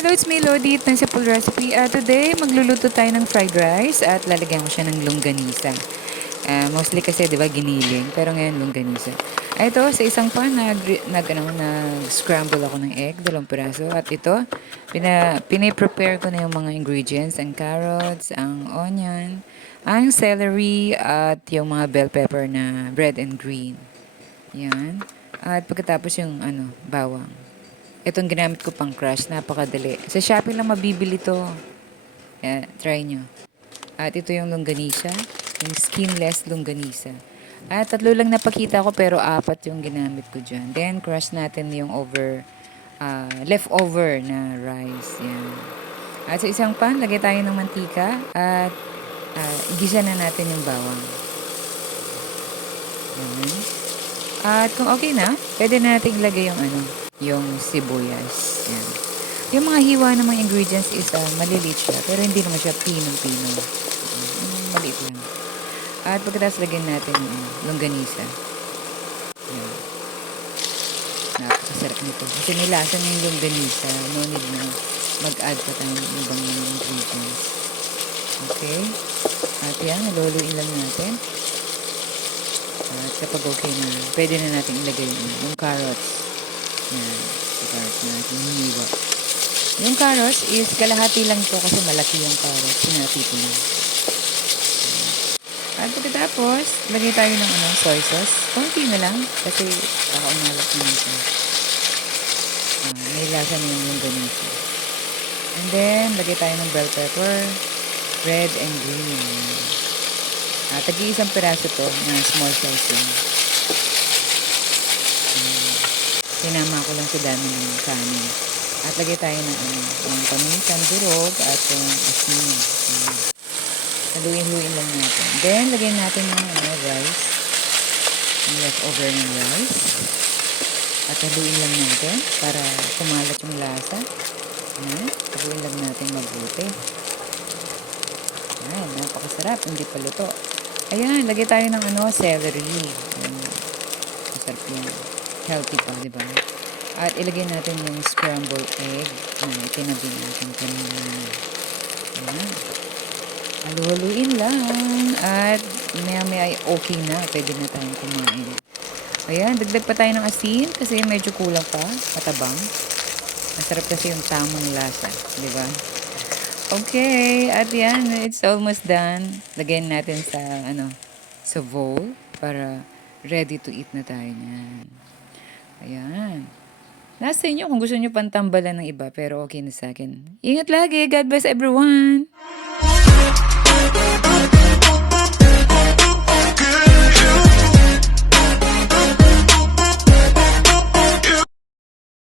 Hello, it's me, Lodi. Ito yung Simple Recipe. Uh, today, magluluto tayo ng fried rice at lalagyan ko siya ng longganisa. Uh, mostly kasi, di ba, giniling. Pero ngayon, longganisa. Ah, ito, sa isang pan, nag, nag, ano, nag-scramble ako ng egg, dalawang piraso. At ito, pina, piniprepare ko na yung mga ingredients. Ang carrots, ang onion, ang celery, at yung mga bell pepper na red and green. Yan. At pagkatapos yung, ano, bawang. Itong ginamit ko pang crush, napakadali. Sa Shopee lang mabibili to. Yeah, try nyo. At ito yung longganisa, yung skinless longganisa. At tatlo lang napakita ko pero apat yung ginamit ko dyan. Then crush natin yung over, ah, leftover na rice. Yan. At sa isang pan, lagay tayo ng mantika at ah, igisa na natin yung bawang. Yan. At kung okay na, pwede na natin ilagay yung ano, yung sibuyas. Yan. Yung mga hiwa ng mga ingredients is uh, maliliit siya, pero hindi naman siya pinong-pino. Mm, maliit lang. At pagkatapos lagyan natin yung ano, longganisa. Yan. Napakasarap nito. Kasi nilasa na yung longganisa. No need na mag-add pa tayo ng ibang ingredients. Okay? At yan, naluluin lang natin. At kapag okay na, pwede na natin ilagay yung, yung carrots. Yan. Na natin hiniwa. Yung carrots is kalahati lang to kasi malaki yung carrots. Sinati ko na. At pagkatapos, lagay tayo ng ano, soy sauce. Konti na lang kasi baka umalap na ito. Ah, may lasa na yung ganito. And then, lagay tayo ng bell pepper, red and green. At tagi-isang piraso to na small size lang. Sinama ko lang sa dami ng kanin. At lagay tayo ng ano, ng paminsan durog at yung asin. Mm. Haluin-haluin lang natin. Then, lagyan natin yung ano, rice. Yung leftover ng rice. At haluin lang natin para kumalat yung lasa. Ayan. Haluin lang natin mabuti. Ayan, napakasarap. Hindi pa luto. Ayan, lagay tayo ng ano, celery. Ayan. Masarap yan. Healthy pa, di ba? At ilagay natin yung scrambled egg na itinabi natin kanina. Ayan. Halu-haluin lang. At maya-maya ay okay na. Pwede na tayong kumain. Ayan, dagdag pa tayo ng asin kasi medyo kulang pa. Matabang. Masarap kasi yung tamang lasa. Di ba? Okay, at yan, it's almost done. Lagyan natin sa, ano, sa bowl para ready to eat na tayo niyan. Ayan. Nasa inyo kung gusto nyo pantambalan ng iba, pero okay na sa akin. Ingat lagi. God bless everyone.